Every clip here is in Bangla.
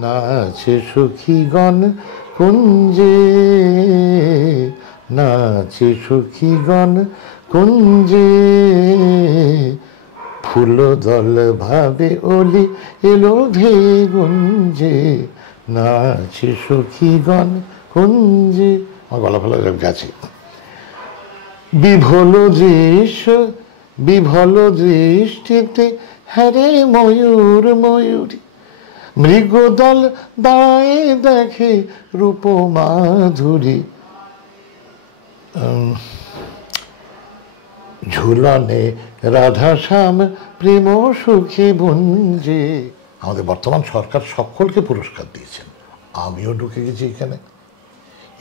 নাচে সখীগণ কুঞ্জে, নাচে সখীগণ কুঞ্জে, ফুলদল ভাবে ওলি এলো ধে গুঞ্জে, নাচে সখীগণ কুঞ্জে। আমার গলা ফলা গেছে। বিভোল দৃশ্য, বিভল দৃষ্টিতে হ্যারে ময়ূর ময়ূরী, মৃগদল দাঁড়ে দেখে রূপ মাধুরী, ঝুলনে রাধাশ্যাম প্রেম সুখী ভুঞ্জে। আমাদের বর্তমান সরকার সকলকে পুরস্কার দিয়েছেন, আমিও ঢুকে গেছি এখানে।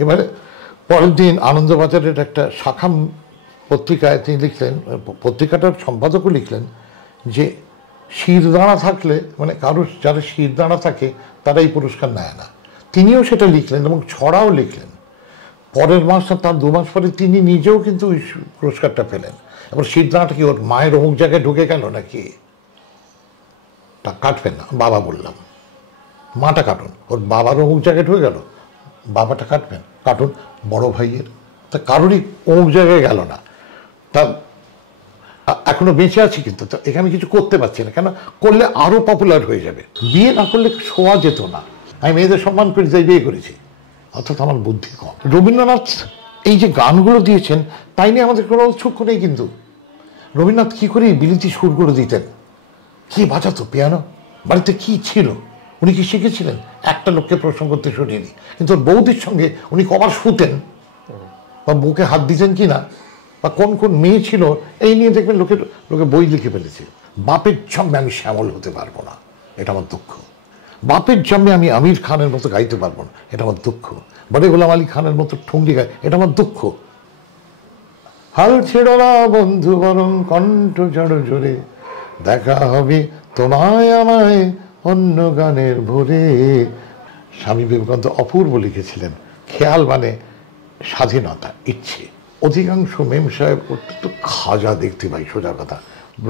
এবারে পরের দিন আনন্দবাজারের একটা শাখা পত্রিকায় তিনি লিখলেন, পত্রিকাটার সম্পাদকও লিখলেন যে শিরদাঁড়া থাকলে, মানে কারোর যারা শিরদাঁড়া থাকে তারা এই পুরস্কার নেয় না। তিনিও সেটা লিখলেন এবং ছড়াও লিখলেন। পরের মাস, তার 2 মাস পরে তিনি নিজেও কিন্তু ওই পুরস্কারটা পেলেন। এবার শিরদাঁড়াটা কি ওর মায়ের অমুক জায়গায় ঢুকে গেল নাকি? তা কাটবেন না, বাবা বললাম, মাটা কাটুন। ওর বাবার অমুক জায়গায় ঢুকে গেল, বাবাটা কাটবেন, কাটুন বড় ভাইয়ের। তা কারোরই অমুক জায়গায় গেল না, তা এখনো বেঁচে আছি, কিন্তু এখানে কিছু করতে পারছি না, কেন করলে আরো পপুলার হয়ে যাবে। বিয়ে না করলে শোয়া যেত না। আমি মেয়েদের সম্মান করে তাই বিয়ে করেছি, অর্থাৎ আমার বুদ্ধি কম। রবীন্দ্রনাথ এই যে গানগুলো দিয়েছেন তাই নিয়ে আমাদের কোনো ঔৎসুক্য নেই, কিন্তু রবীন্দ্রনাথ কি করে বিলিতি সুরগুলো দিতেন, কি বাজাতো পিয়ানো, বাড়িতে কি ছিল, উনি কি শিখেছিলেন? একটা লোককে প্রশ্ন করতে শুনিনি, কিন্তু ওর বৌদির সঙ্গে উনি কবার শুতেন বা বুকে হাত দিতেন কি না, বা কোন কোন মেয়ে ছিল, এই নিয়ে দেখবেন লোকে বই লিখে ফেলেছে। বাপের জন্মে আমি শ্যামল হতে পারবো না, এটা আমার দুঃখ। বাপের জন্মে আমি আমির খানের মতো গাইতে পারবো না, এটা আমার দুঃখ। বড়ে গোলাম আলী খানের মতো ঠুংরি গায়, এটা আমার দুঃখ। হাল ছেড়ো না বন্ধু বরং কণ্ঠ জড়ো জোরে, দেখা হবে তোমায় আমায় অন্য গানের ভোরে। স্বামী বিবেকানন্দ অপূর্ব লিখেছিলেন, খেয়াল মানে স্বাধীনতা, ইচ্ছে। অধিকাংশ মেম সাহেব অত্যন্ত খাজা দেখতে পাই, সোজা কথা।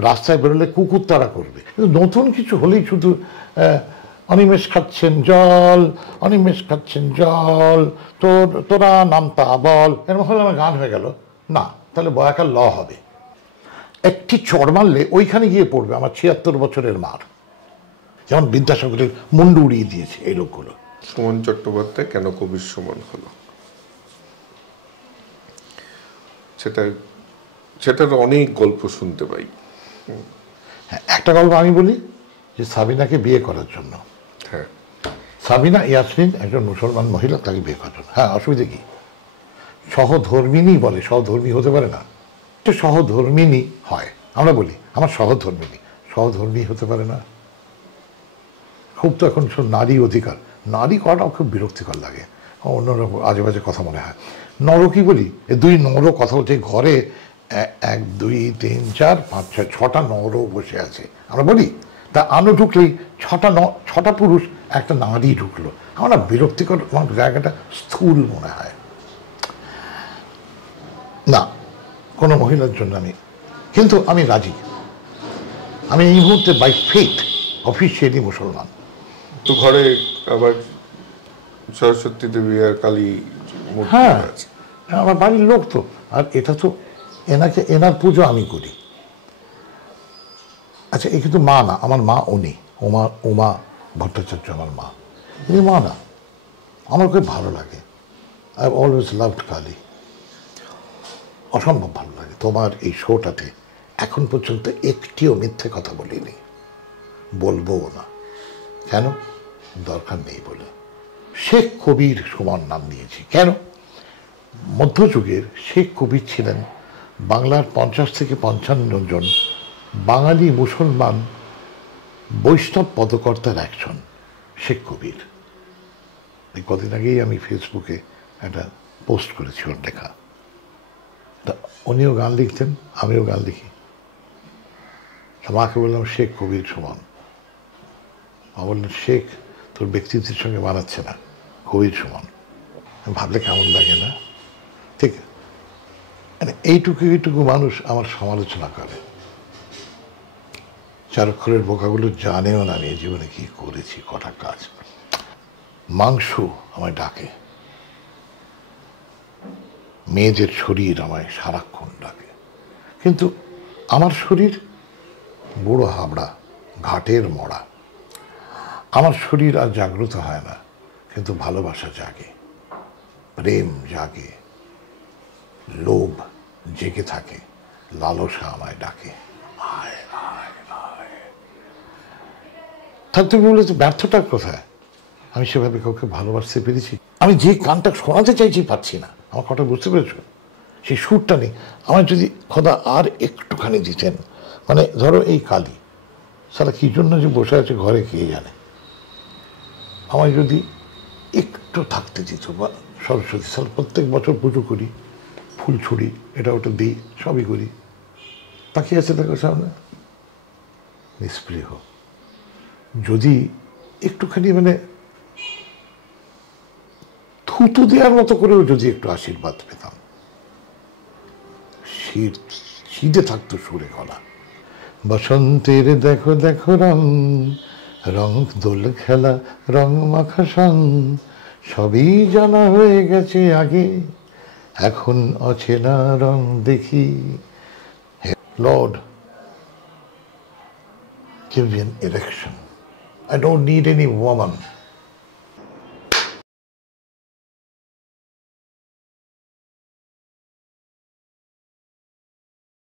রাস্তায় বেরোলে কুকুর তারা করবে, কিন্তু নতুন কিছু হলেই শুধু অনিমেষ খাচ্ছেন জল, অনিমেষ খাচ্ছেন জল, তোরা নামতা বল, এরকম হলে আমার গান হয়ে গেল না, তাহলে বয়াকার ল হবে। একটি চড় মারলে ওইখানে গিয়ে পড়বে আমার 76 বছরের মার, যেমন বিদ্যাসাগরের মুন্ডু উড়িয়ে দিয়েছে এই লোকগুলো। সুমন চট্টোপাধ্যায় কেন কবির সমান হলো, সেটার অনেক গল্প শুনতে পাই। হ্যাঁ, একটা গল্প আমি বলি, যে সাবিনাকে বিয়ে করার জন্য, হ্যাঁ, সাবিনা ইয়াসমিন একজন মুসলমান মহিলা, তাকে বিয়ে করার জন্য, হ্যাঁ অসুবিধা কি, সহধর্মিনী বলে, সহধর্মী হতে পারে না? সহধর্মিনী হয়, আমরা বলি আমার সহধর্মিনী, সহধর্মী হতে পারে না? খুব তো এখন নারী অধিকার, নারী করাটাও খুব বিরক্তিকর লাগে, অন্যরকম আজে বাজে কথা মনে হয়। নর কি বলি, এ 2 নর কথা হচ্ছে, ঘরে 1 2 3 4 5 6 6টা নর বসে আছে, আমরা বলি। তা আনো ঢুকলেই 6টা পুরুষ, একটা নারী ঢুকলো, আমার বিরক্তিকর, আমার জায়গাটা স্থূল মনে হয়। না, কোনো মহিলার জন্য আমি, কিন্তু আমি রাজি, আমি এই মুহূর্তে বাই ফেথ অফিসিয়ালি মুসলমান। তো ঘরে আবার সরস্বতী দেবী আর কালী মূর্তি হ্যাঁ, আছে, আমার বাড়ির লোক তো, আর এটা তো এনার পুজো আমি করি। আচ্ছা, এ কিন্তু মা না, আমার মা উনি, উমা ভট্টাচার্য আমার মা, এই মা না। আমার খুব ভালো লাগে, I have always loved Kali, অসম্ভব ভালো লাগে। তোমার এই শোটাতে এখন পর্যন্ত একটিও মিথ্যে কথা বলিনি, বলবও না। কেন? দরকার নেই বলে। শেখ কবির সুমন নাম দিয়েছি কেন? মধ্যযুগের শেখ কবির ছিলেন বাংলার 50 থেকে 55 জন বাঙালি মুসলমান বৈষ্ণব পদকর্তার একজন, শেখ কবির। এই কদিন আগেই আমি ফেসবুকে একটা পোস্ট করেছি ওর লেখা। তা উনিও গান লিখতেন, আমিও গান লিখি। মাকে বললাম শেখ কবির সুমন, মা বললেন শেখ তোর ব্যক্তিত্বের সঙ্গে মানাচ্ছে না, কবির সুমন। ভাবলে কেমন লাগে না? ঠিক, মানে এইটুকু মানুষ আমার সমালোচনা করে, 4 অক্ষরের বোকাগুলো জানেও না আমি জীবনে কি করেছি, কটা কাজ। মাংস আমায় ডাকে, মেয়েদের শরীর আমায় সারাক্ষণ ডাকে, কিন্তু আমার শরীর বুড়ো হাবড়া, ঘাটের মরা। আমার শরীর আর জাগ্রত হয় না, কিন্তু ভালোবাসা জাগে, প্রেম জাগে, লোভ জেগে থাকে, লালসা আমায় ডাকে, আয় আয় আয়। তার তুমি বলেছো ব্যর্থটার কোথায়? আমি সেভাবে কাউকে ভালোবাসতে পেরেছি? আমি যে গানটা শোনাতে চাইছি পাচ্ছি না। আমার কথা বুঝতে পেরেছো? সেই সুরটা নেই। আমার যদি খোদা আর একটুখানি দিতেন, মানে ধরো এই কালী সারা কি জন্য যে বসে আছে ঘরে কে জানে, আমায় যদি একটু থাকতে দিত, বা সরস্বতী সাল প্রত্যেক বছর পুজো করি, ফুল ছুড়ি, এটা ওটা দিই, সবই করি, তাকিয়ে আছে দেখো সামনে নিষ্প্রিয়। যদি একটুখানি মানে থুতু দেওয়ার মতো করেও যদি একটু আশীর্বাদ পেতাম, শীতে থাকতো সুরে গলা। বসন্তের দেখো দেখো রং, রং দোল খেলা, রং মাখা সং, সবই জানা হয়ে গেছে আগে, এখন অচেনা রং দেখি। Lord, give me an erection. I don't need any woman.